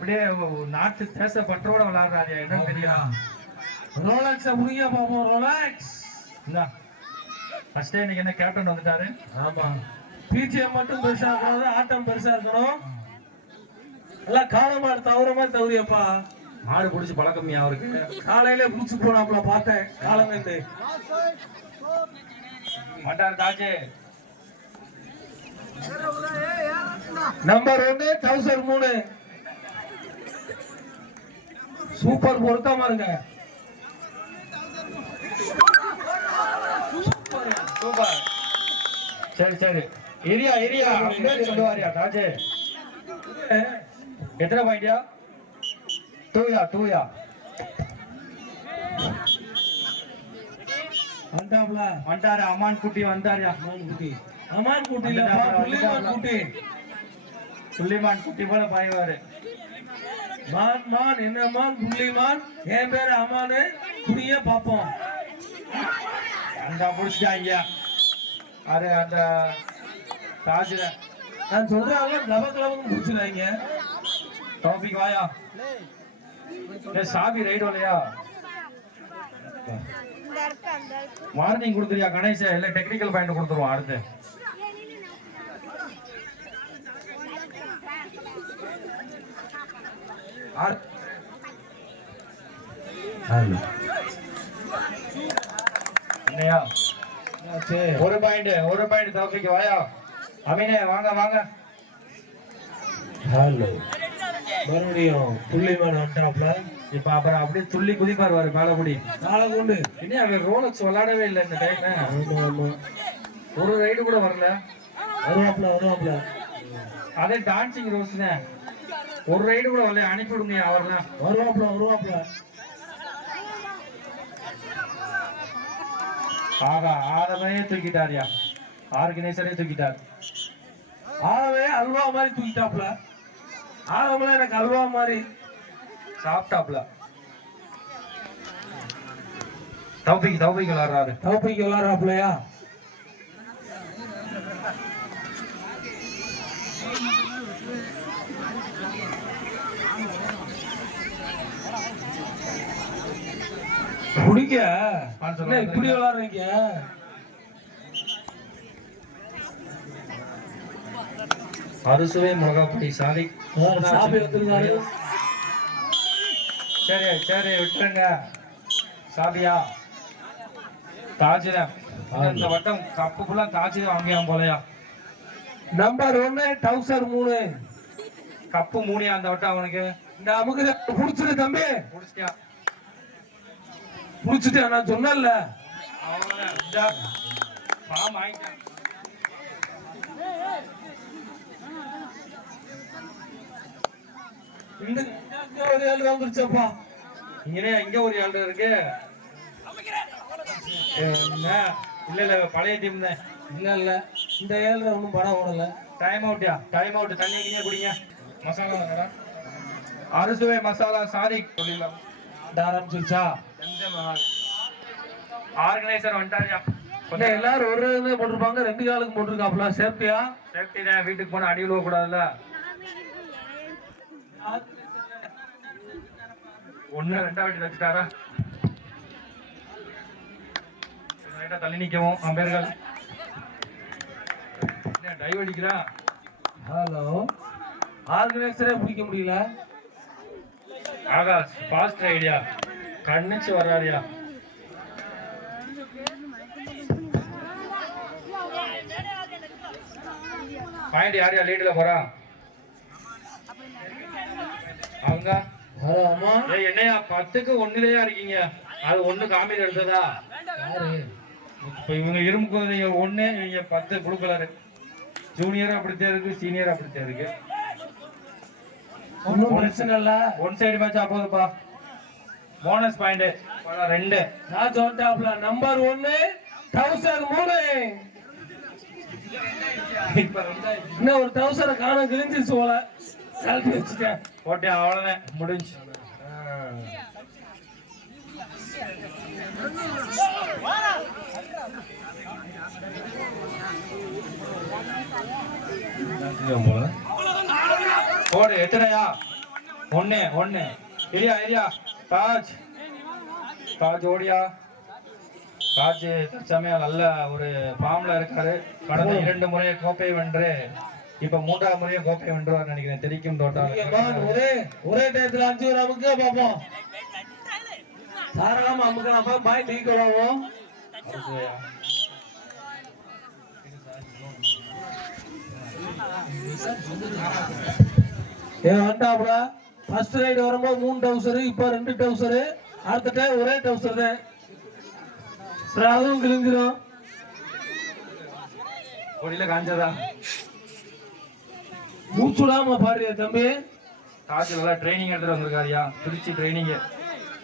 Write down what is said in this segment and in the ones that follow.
அப்படியே நாட்டு தேச பற்றோட விளையாடுறாரு என்னன்னு தெரியல ரோலக்ஸ முடிய பாப்போம் ரோலக்ஸ். இந்தா ஃபர்ஸ்ட் இன்னைக்கு என்ன கேப்டன் வந்துட்டாரு? ஆமா. பிஜிஎம் மட்டும் பெருசா இருக்கணும் ஆட்டம் பெருசா இருக்கணும். எல்லாம் காலமாடு தவற மாதிரி தவறியப்பா மாடு பிடிச்சி பழக்கம்யா அவருக்கு. காலையில புடிச்சு போனாப்ல பார்த்தேன் காலமேந்து மாட்டாரு தாஜே. நம்பர் ஒன்னு தௌசண்ட் மூணு. சூப்பர் பொருத்தமா இருங்க சூப்பர் சரி சரி இரியா இரியா அப்படியே சொல்லுவாரியா தாஜே எத்தனை பாயிண்டியா டூயா டூயா வந்தாப்ல வந்துட்டாரு அம்மான் குட்டி வந்தாரியா அமான் குட்டி அமான் குட்டி இல்லப்பா புள்ளிமான் குட்டி சுல்லிமான் குட்டி போல பாய்வாரு மான் மான் என்ன மான் புள்ளிமான் என் பேரு அமானு குடியே பாப்போம். அங்க முடிச்சிட்டாங்க அது அந்த தாஜ்ல நான் சொல்றாங்க லவ கிளம்பு முடிச்சிடாங்க டாபிக் வாயா சாபி ரைடு வரலையா வார்னிங் கொடுத்துறியா கணேஷ் இல்ல டெக்னிக்கல் பாயிண்ட் கொடுத்துருவோம் அடுத்து ஆர்- என்னையா ஒரு பாயிண்ட் ஒரு பாயிண்ட் டாபிக் வாயா. அமீனே வாங்க வாங்க. ஹலோ மறுபடியும் புள்ளிமான் வந்துட்டாப்ல இப்ப அப்புறம் அப்படியே துள்ளி குதிப்பார் வாரு மேல முடி நாளை கொண்டு. என்ன அவன் ரோலக்ஸ் விளையாடவே இல்லை இந்த டைம் ஒரு ரைடு கூட வரல. வருவாப்ல வருவாப்ல அதே டான்சிங் ரோஸ்னே ஒரு ரைடு கூட வரல அனுப்பி விடுங்க அவர்லாம் வருவாப்ல வருவாப்ல ஆகா ஆதமையே தூக்கிட்டாரியா. ஆர்கனைசரே தூக்கிட்டார். ஆதவே அல்வா மாதிரி தூக்கிட்டாப்ல ஆழமெல்லாம் எனக்கு அல்வா மாதிரி சாப்பிட்டாப்ல தௌபிக் தௌபிக் விளாடுறாரு தவப்பைக்கு விளாடுறாப்லையா என்ன இப்படி விளாடுறீங்க? அறுசுவை மிளகாப்பொடி வந்திருக்காரு சரி சரி விட்டுருங்க. சாபியா. தாஜில இந்த வட்டம் கப்பு ஃபுல்லா தாஜி வாங்கியான் போலயா? நம்பர் ஒன்னு டவுசர் மூணு. கப்பு மூணியா அந்த வட்டம் அவனுக்கு? இந்த அமுக்கு புடிச்சிரு தம்பி. முடிச்சிட்டியா புடிச்சிட்டேன் நான் இந்த ஒரு ஏழு வந்துருச்சப்பா இங்கே இங்க ஒரு ஏழு இருக்கு. இல்ல இல்ல பழைய டீம் தான் இல்ல இல்ல. இந்த ஏழு ஒன்றும் படம் ஓடல. டைம் அவுட்யா டைம் அவுட் தண்ணி குடிங்க. மசாலா. அறுசுவை மசாலா சாதிக் சொல்லிடலாம். இந்த ஆரம்பிச்சிருச்சா ஆர்கனைசர் வந்துட்டாரியா இந்த எல்லாரும் ஒரு இதுல போட்டிருப்பாங்க ரெண்டு காலுக்கு போட்டிருக்காப்ல சேஃப்டியா? சேஃப்டி தான் வீட்டுக்கு போனா அடி விழுவ கூடாதுல்ல. ஒண்ணு ரெண்டா வெட்டி வச்சுட்டாரா ரைட்டா தள்ளி நிக்கவும் அம்பேர்கள் என்ன டைவ் அடிக்கிறா? ஹலோ. ஆர்கனைசரே பிடிக்க முடியல. ஆகாஷ் ஃபாஸ்ட் ஐடியா கண்ணிச்சு வர்றாரியா? பாயிண்ட் யார் யார் லீட்ல போறா? அவங்க? என்னையா? பத்துக்கு ஒண்ணுலயா இருக்கீங்க? அது ஒண்ணு காமில எடுத்ததா? இப்ப இவங்க இரும்பு குழந்தைங்க ஒண்ணு இவங்க பத்து கொடுக்கலாரு ஜூனியர் அப்படித்தான் இருக்கு சீனியர் அப்படித்தான் இருக்கு. ஒன்றும் பிரச்சனை இல்ல ஒன் சைடு மேட்ச் போதுப்பா போனஸ் பாயிண்ட் ரெண்டு. நான் சொல்லிட்டாப்ல நம்பர் ஒன்னு தௌசண்ட் மூணு. இன்னும் ஒரு தௌசண்ட் காண கிழிஞ்சிருச்சு போல. கழட்டி வச்சுட்டேன். போட்டேன் அவ்வளவுதான். முடிஞ்சு. போடு எத்தனையா? ஒண்ணு ஒண்ணு. இரியா இரியா. தாஜ் தாஜ் ஓடியா. தாஜ் தற்சமயம் நல்ல ஒரு ஃபார்ம்ல இருக்காரு. கடந்த இரண்டு முறை கோப்பை வென்று இப்ப மூன்றாவது முறையும் கோப்பை வென்றுவார் நினைக்கிறேன். தெரிக்கும் தோட்டம் ஒரே ஒரே டயத்துல அஞ்சு பேர் அமுக்க பாப்போம் தாராளமா அமுக்கலாம்ப்பா பாய் டீ கொள்ளாவும் ஏன் வந்தாப்புல ஃபர்ஸ்ட் ரைடு வரும்போது மூணு டவுசரு இப்போ ரெண்டு டவுசரு அடுத்த டைம் ஒரே டவுசர் தான். அதுவும் கிழிஞ்சிரும். கொடியில காஞ்சதா? மூச்சுடாம பாரு தம்பி. தாஜ் நல்லா ட்ரைனிங் எடுத்துட்டு வந்திருக்காருயா திருச்சி ட்ரைனிங்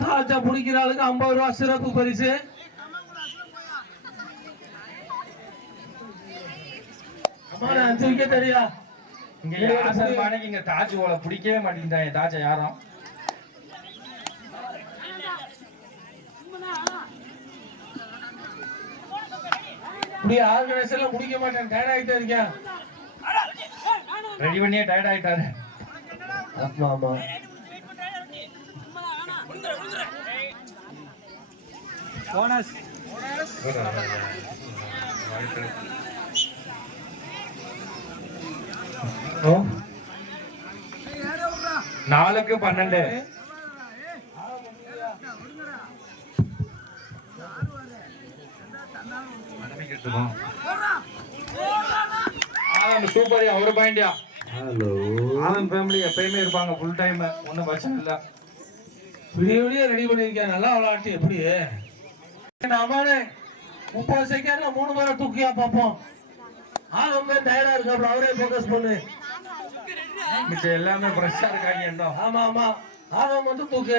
தாஜா பிடிக்கிற ஆளுக்கு ஐம்பது ரூபா சிறப்பு பரிசு. அம்மா அஞ்சு விக்கெட் அடியா இங்க யாசர் மாணிக்கு இங்க தாஜ் ஓல பிடிக்கவே மாட்டேங்கிறாங்க தாஜை யாரும். இப்படி ஆர்கனைசர்ல முடிக்க மாட்டேன் டயர்ட் ஆகிட்டே இருக்கேன். ரெடி பண்ணியே டயர்ட் ஆயிட்டாரு. ஆமா ஆமா. ஓ. நாலுக்கு பன்னெண்டு. சூப்பர்யா ஒரு பாயிண்ட்யா ஹலோ ஆதம் ஃபேமிலி எப்பயுமே இருப்பாங்க ஃபுல் டைம் ஒன்றும் பிரச்சனை இல்லை. விடிய விடிய ரெடி பண்ணிருக்கேன். நல்லா விளையாட்டு எப்படி? அம்மானே முப்பது செகண்ட்ல மூணு பேரை தூக்கியா பார்ப்போம். ஆகும் டயர்டா இருக்கு அப்புறம் அவரே ஃபோக்கஸ் பண்ணு. மிச்சம் எல்லாமே ஃப்ரெஷ்ஷாக இருக்காங்க இன்னும் ஆமா ஆமா. ஆகும் மட்டும் தூக்கு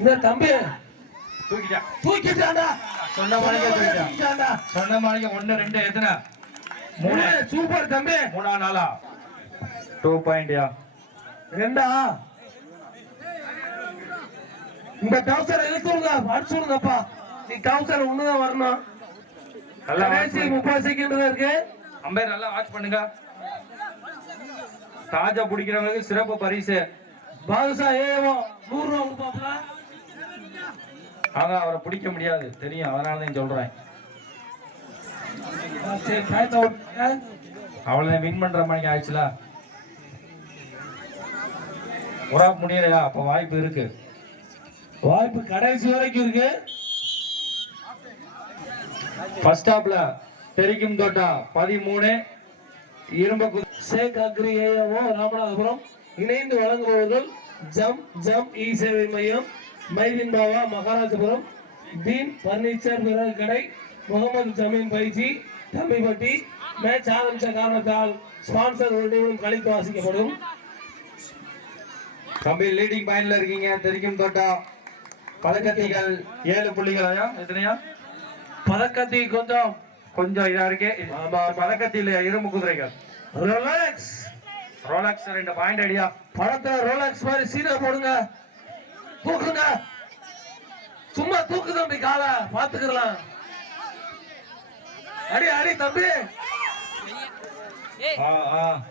இந்த தம்பி. தூக்கிட்டா. தூக்கிட்டாண்டா சொன்ன மாதிரியே தூக்கிட்டா. தூக்கிட்டாண்டா சொன்ன மாதிரி ஒன்று ரெண்டு எத்தனை? மூணு. சூப்பர் தம்பி. மூணா நாளா டூ பாயிண்ட்யா ரெண்டா? இந்த டவுசர் இழுத்து விடுங்க அடிச்சு விடுங்கப்பா நீ டவுசர் ஒண்ணுதான் வரணும். முப்பது செகண்ட் தான் இருக்கு. அம்பையர் நல்லா வாட்ச் பண்ணுங்க. தாஜா பிடிக்கிறவங்களுக்கு சிறப்பு பரிசு. பாதுஷா ஏவோ நூறு ரூபா கொடுப்பாப்ல ஆக அவரை பிடிக்க முடியாது. தெரியும். அதனால தான் சொல்றேன். சரி அவளை வின் பண்ற மாதிரி ஆயிடுச்சுல. உறா முடியலையா? அப்ப வாய்ப்பு இருக்கு. வாய்ப்பு கடைசி வரைக்கும் இருக்கு. ஃபர்ஸ்ட் ஹாப்ல தெரிக்கும் தோட்டா பதிமூணு இரும்பு சேக் அக்ரி ஏஓ ராமநாதபுரம். இணைந்து வழங்குபவர்கள் ஜம் ஜம் இ சேவை மையம் மைதின் பாபா மகாராஜபுரம். தீன் பர்னிச்சர் விறகு கடை முகமது ஜமீன் பைஜி தம்பிப்பட்டி. மேட்ச் ஆரம்பித்த காரணத்தால் ஸ்பான்சர் ஒரு கழித்து வாசிக்கப்படும். தம்பி லீடிங் பாயிண்ட்ல இருக்கீங்க. தெரிக்கும் தோட்டா பதக்கத்திகள் ஏழு புள்ளிகளையா எத்தனையா? பதக்கத்தி கொஞ்சம் கொஞ்சம் இதா இருக்கே. பதக்கத்தில் இரும்பு குதிரைகள். ரிலாக்ஸ் ரோலக்ஸ் ரெண்டு பாயிண்ட் அடியா. படத்துல ரோலக்ஸ் மாதிரி சீனை போடுங்க. தூக்குங்க. சும்மா தூக்கு தம்பி காலை பாத்துக்கலாம். அடி அடி தம்பி. ஆ ஆ.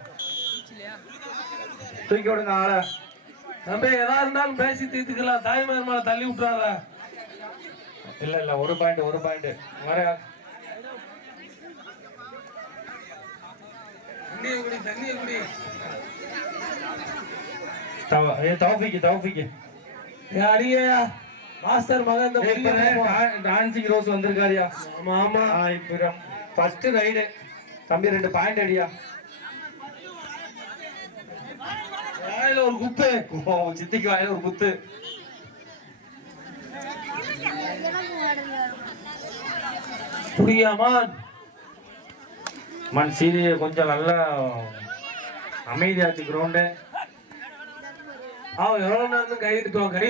தூக்கி விடுங்க ஆளை. தம்பி எதா இருந்தாலும் பேசி தீர்த்துக்கலாம். தாய்மார் மேல தள்ளி விட்டுறாத. இல்ல இல்ல ஒரு பாயிண்ட் ஒரு பாயிண்ட் வர தண்ணியை குடி தண்ணியை குடி தவ- ஏ தௌஃபிக்கு தௌஃபிக்கு அடியா மாஸ்டர் மகன். டான்சிங் ரோஸ் வந்திருக்காருயா? ஆமா ஆமா. இப்ப ஃபர்ஸ்ட் ரைடு தம்பி ரெண்டு பாயிண்ட் அடியா. வாயில ஒரு குத்து. சித்திக்கு வாயில ஒரு குத்து. குடியாமா மண் சீரி கொஞ்சம் நல்லா அமைதியாச்சு கிரவுண்டு அவன் எவ்வளவு நேரம் கை எடுத்துவான் கை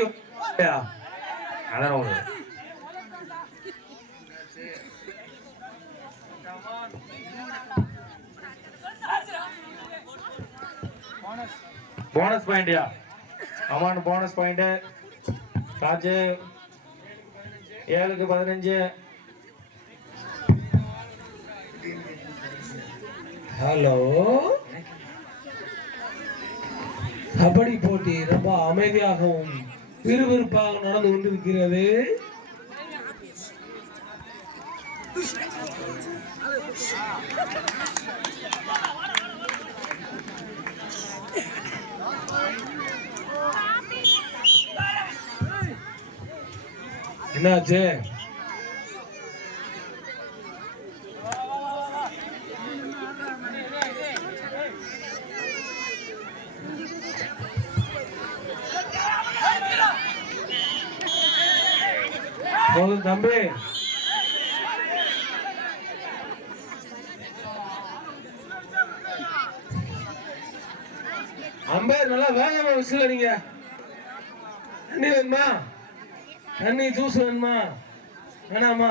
அதான் ஒரு போனஸ் பாயிண்டியா அமான் போனஸ் பாயிண்ட் ராஜு. ஏழுக்கு பதினஞ்சு. ஹலோ கபடி போட்டி ரொம்ப அமைதியாகவும் விறுவிறுப்பாக நடந்து கொண்டிருக்கிறது. என்னாச்சு போதும் தம்பி அம்பையர் நல்லா வேகமா விசில் அடிங்க. தண்ணி வேணுமா? தண்ணி ஜூஸ் வேணுமா? வேணாமா?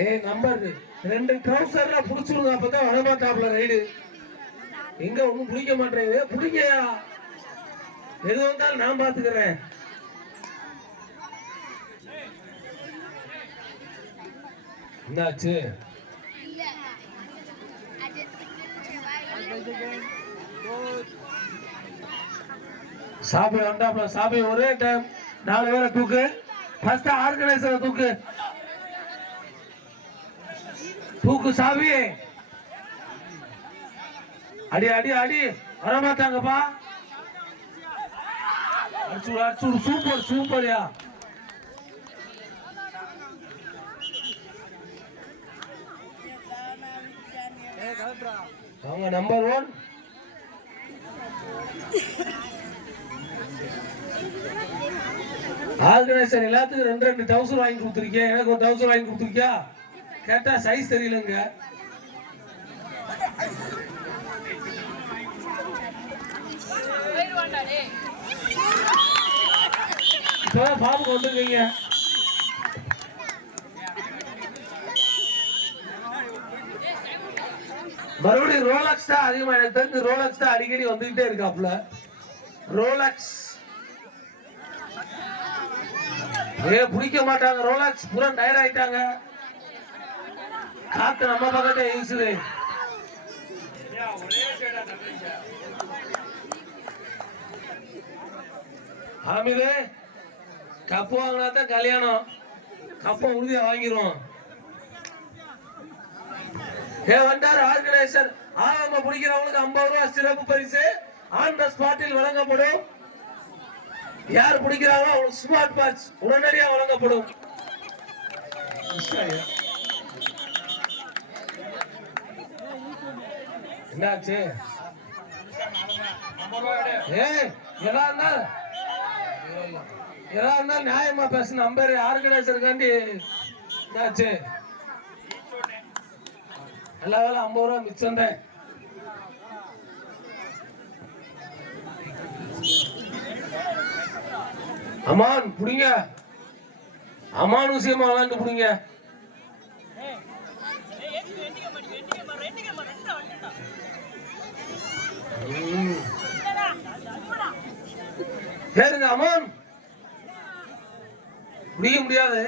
ஏ நம்பர் ரெண்டு ட்ரௌசர்ல புடிச்சிருங்க அப்பதான் வரமாட்டாப்ல ரைடு எங்க ஒண்ணும் பிடிக்க மாட்டேங்குது. பிடிங்கயா எது வந்தாலும் நான் பாத்துக்கிறேன். என்னாச்சு? சாபி வந்தாப்ல சாபி ஒரே டைம் நாலு பேரை தூக்கு. ஃபர்ஸ்ட் ஆர்கனைசரை தூக்கு. தூக்கு சாபி. அடி அடி அடி. வரமாட்டாங்கப்பா அடிச்சுடு அடிச்சுடு சூப்பர் சூப்பர்யா அவங்க நம்பர் ஒன் ஆர்கனைசர் எல்லாத்துக்கும் ரெண்டு ரெண்டு டவுசர் வாங்கி கொடுத்துருக்கியா? எனக்கு ஒரு டவுசர் வாங்கி கொடுத்துருக்கியா? கேட்டா சைஸ் தெரியலங்க. இப்பதான் பாம்பு வந்துருக்கீங்க. மறுபடியும் ரோலக்ஸ் தான் அதிகமா எனக்கு தெரிஞ்சு ரோலக்ஸ் தான் அடிக்கடி வந்துகிட்டே இருக்காப்ல ரோலக்ஸ் ஏ பிடிக்க மாட்டாங்க ரோலக்ஸ் பூரா டயர் ஆயிட்டாங்க. காத்து நம்ம பக்கத்தை வீசுது. ஆமிது கப்பு வாங்கினா தான் கல்யாணம். கப்பம் உறுதியா வாங்கிடுவோம் வந்தார் ஆர்கனைசர் ஆகம பிடிக்கிறவங்களுக்கு ஐம்பது ரூபா சிறப்பு பரிசு ஆன் த ஸ்பாட்டில் வழங்கப்படும். யார் பிடிக்கிறாங்களோ அவங்களுக்கு ஸ்மார்ட் வாட்ச் உடனடியா வழங்கப்படும். என்னாச்சு? ஏய் எதா இருந்தால் எதா இருந்தால் நியாயமா பேசுன அம்பர் ஆர்கனைசருக்காண்டி என்னாச்சு? எல்லா வேலை ஐம்பது ரூபா மிச்சம் தான் அமான் புடிங்க. அமான் விஷயமா விளாண்டு புடிங்க. சரிங்க அமான். முடிய முடியாது.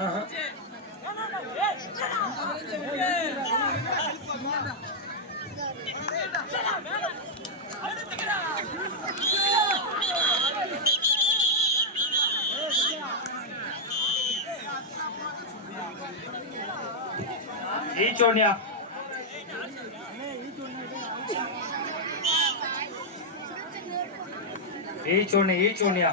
ஆஹா. ஈச்சோனியா ஈச்சோனி ஈச்சோனியா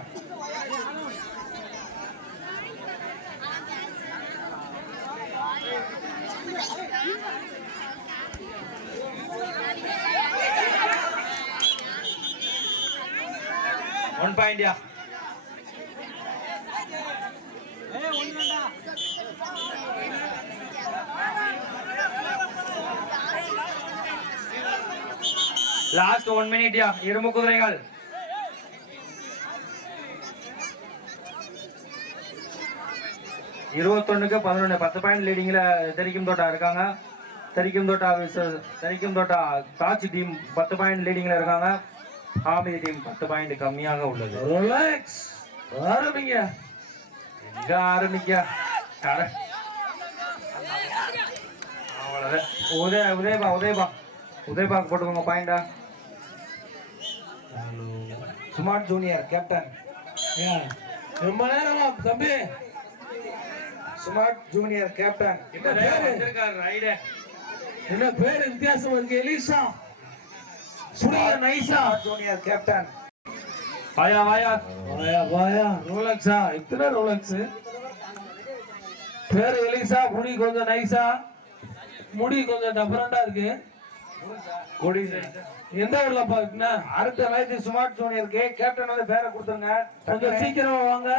ஒன் பாயிண்டியா லாஸ்ட் ஒன் மினிட்யா இரும்பு குதிரைகள். இருபத்தொன்னுக்கு பதினொன்று பத்து பாயிண்ட் லீடிங்கில் தெரிக்கும் தோட்டா இருக்காங்க. தெரிக்கும் தோட்டா தெரிக்கும் தோட்டா காட்சி டீம் பத்து பாயிண்ட் லீடிங்கில் இருக்காங்க. ஹாமிதி டீம் பத்து பாயிண்ட் கம்மியாக உள்ளது. ரிலாக்ஸ் ஆரம்பிங்க. எங்க. அவ்வளவுதான். உதய உதயபா உதயபா. உதயபாக் போட்டுக்கோங்க பாயிண்டா. Smart junior captain. ரொம்ப நேரமா தம்பி? Smart junior captain. என்ன பேரு? என்ன பேரு? வித்தியாசம் இருக்கு எலிசா. சுடிய நைசா. ஜூனியர் கேப்டன் வாயா வாயா. வாயா வாயா. ரோலக்ஸா? இத்தனை ரோலக்ஸ்? பேரு எலிசா முடி கொஞ்சம் நைஸா முடி கொஞ்சம் டஃபரண்டா இருக்கு. கொடி. எந்த ஊர்ல பாக்குனா அடுத்த மேட்ச் சுமார்ட் ஜூனியருக்கு கேப்டன் வந்து பேரை கொடுத்துருங்க. கொஞ்சம் சீக்கிரமா வாங்க.